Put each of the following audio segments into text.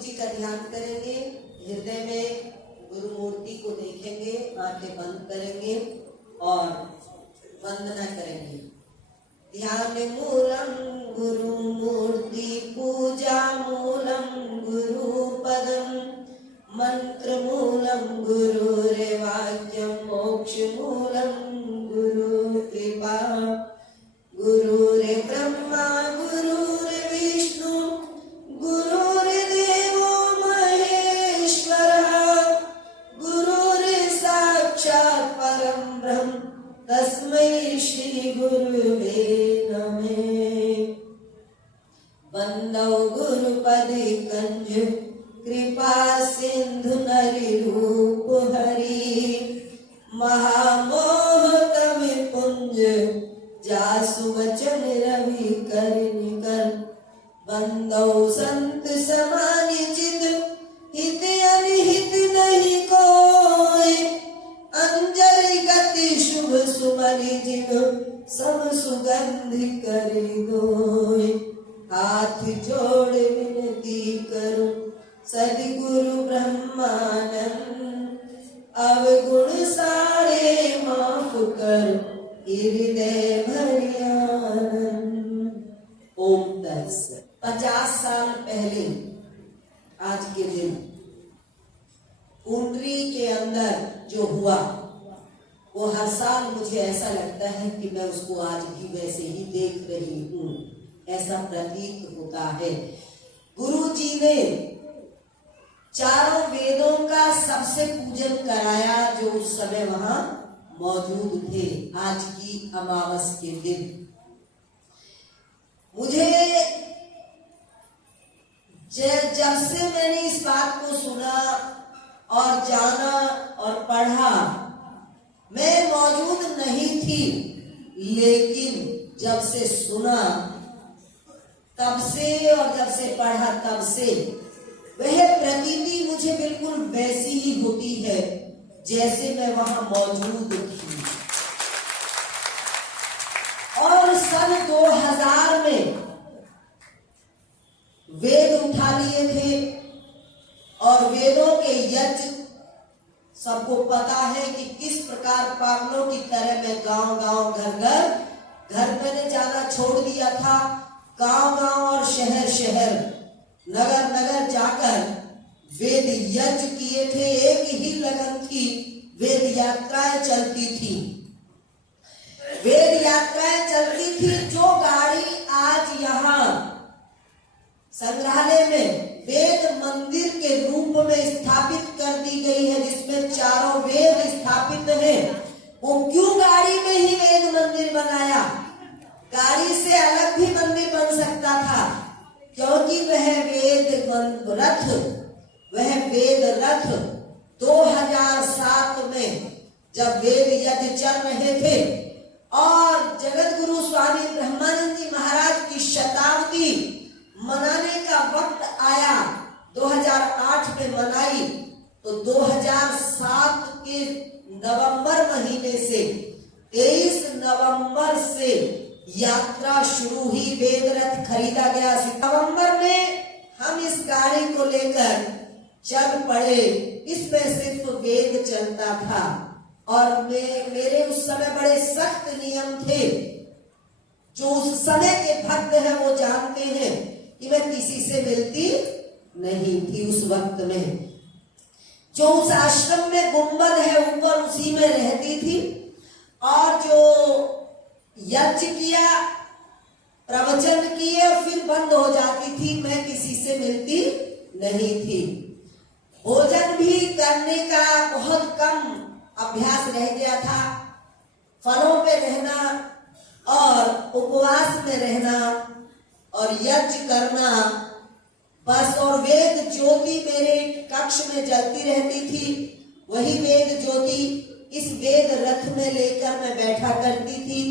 जी का ध्यान करेंगे, हृदय में गुरु मूर्ति को देखेंगे, आंखें बंद करेंगे और वंदना करेंगे। ध्यान मूलम गुरु मूर्ति पूजा मूलम गुरु पदम मंत्र मूलम गुरुरेवाक्यम मोक्ष मूलम गुरु कृपा गुरुरे ब्रह्मा गुरुरे विष्णु गुरुर्देवो महेश्वरः गुरुर् साक्षात् परं ब्रह्म तस्मै श्री गुरुवे नमः। वंदौ गुरुपदे कंज कृपा सिंधु नरिरूप हरि महामोह कवि पुंज जासु वचन रवि कर निकर। वंदौ संत समानि चित हित अनिहित नहीं कोई अंजलि गति शुभ सुमनि जिन सम सुगंधि करि दोई। हाथ जोड़ विनती करूं सद्गुरु ब्रह्मानंद अवगुण सारे माफ कर हृदय भरि आनंद। ओम तत्सत। 50 साल पहले आज के दिन कुंडली के अंदर जो हुआ वो हर साल मुझे ऐसा लगता है कि मैं उसको आज भी वैसे ही देख रही हूँ, ऐसा प्रतीत होता है। गुरु जी ने चारों वेदों का सबसे पूजन कराया जो उस समय वहां मौजूद थे आज की अमावस के दिन। मुझे जब से मैंने इस बात को सुना और जाना और पढ़ा, मैं मौजूद नहीं थी, लेकिन जब से सुना तब से और जब से पढ़ा तब से वह प्रतीति मुझे बिल्कुल वैसी ही होती है जैसे मैं वहां मौजूद थी। और सन 2000 में वेद उठा लिए थे और वेदों के यज्ञ सबको पता है कि किस प्रकार पागलों की तरह मैं गांव-गांव घर मैंने जाना छोड़ दिया था। गांव-गांव और शहर नगर जाकर वेद यज्ञ किए थे। एक ही लगन थी, वेद यात्राएं चलती थी। वेद यात्राएं चलती थी। जो गाड़ी आज यहाँ संग्रहालय में वेद मंदिर के रूप में स्थापित कर दी गई है, जिसमें चारों वेद स्थापित हैं, वो क्यों गाड़ी में ही वेद मंदिर बनाया? गाड़ी से अलग भी मंदिर बन सकता था, क्योंकि वह वेद रथ 2007 में जब वेद यज्ञ चल रहे थे और जगत गुरु स्वामी ब्रह्मानंद जी महाराज की शताब्दी मनाने का वक्त आया, 2008 में मनाई, तो 2007 के नवंबर महीने से 23 नवंबर से यात्रा शुरू हुई। वेद रथ खरीदा गया। नवंबर में हम इस गाड़ी को लेकर चल पड़े। इसमें सिर्फ वेद चलता था और मेरे उस समय बड़े सख्त नियम थे। जो उस समय के भक्त हैं वो जानते हैं कि मैं किसी से मिलती नहीं थी उस वक्त में। जो उस आश्रम में गुंबद है ऊपर, उसी में रहती थी और जो यज्ञ किया, प्रवचन किए और फिर बंद हो जाती थी, मैं किसी से मिलती नहीं थी। भोजन भी करने का बहुत कम अभ्यास रह गया था। फलों पे रहना और उपवास में रहना और यज्ञ करना बस। और वेद ज्योति मेरे कक्ष में जलती रहती थी। वही वेद ज्योति इस वेद रथ में लेकर मैं बैठा करती थी।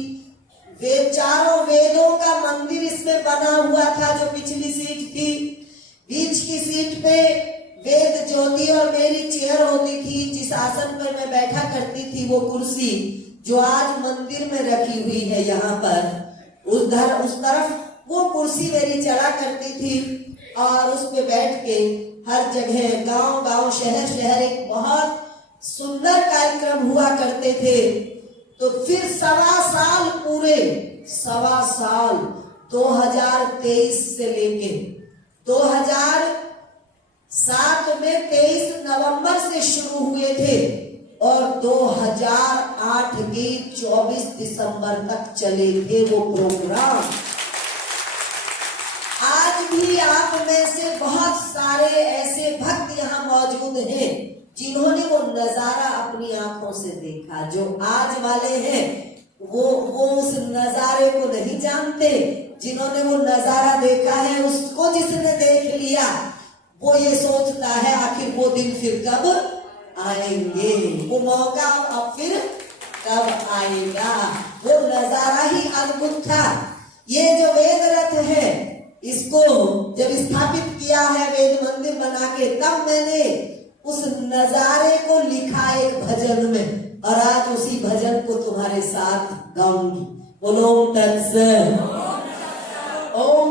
वेद चारों वेदों का मंदिर इसमें बना हुआ था। जो पिछली सीट थी, बीच की सीट पे वेद ज्योति और मेरी चेयर होती थी। जिस आसन पर मैं बैठा करती थी वो कुर्सी जो आज मंदिर में रखी हुई है यहाँ पर, उस तरफ वो कुर्सी मेरी चला करती थी और उस पे बैठ के हर जगह गांव गांव शहर शहर एक बहुत सुंदर कार्यक्रम हुआ करते थे। तो फिर 1.25 साल पूरे 1.25 साल 2023 से लेके 2007 में 23 नवंबर से शुरू हुए थे और 2008 की 24 दिसंबर तक चले थे वो प्रोग्राम। आज भी आप में से बहुत सारे ऐसे भक्त यहाँ मौजूद हैं जिन्होंने वो नजारा अपनी आंखों से देखा। जो आज वाले हैं वो उस नजारे को नहीं जानते। जिन्होंने वो नजारा देखा है, उसको जिसने देख लिया वो ये सोचता है आखिर वो दिन फिर कब आएंगे, वो मौका अब फिर कब आएगा। वो नजारा ही अद्भुत था। ये जो वेद रथ है इसको जब स्थापित किया है वेद मंदिर बना के, तब मैंने उस नजारे को लिखा एक भजन में और आज उसी भजन को तुम्हारे साथ गाऊंगी। बोलो तत्सत। ओम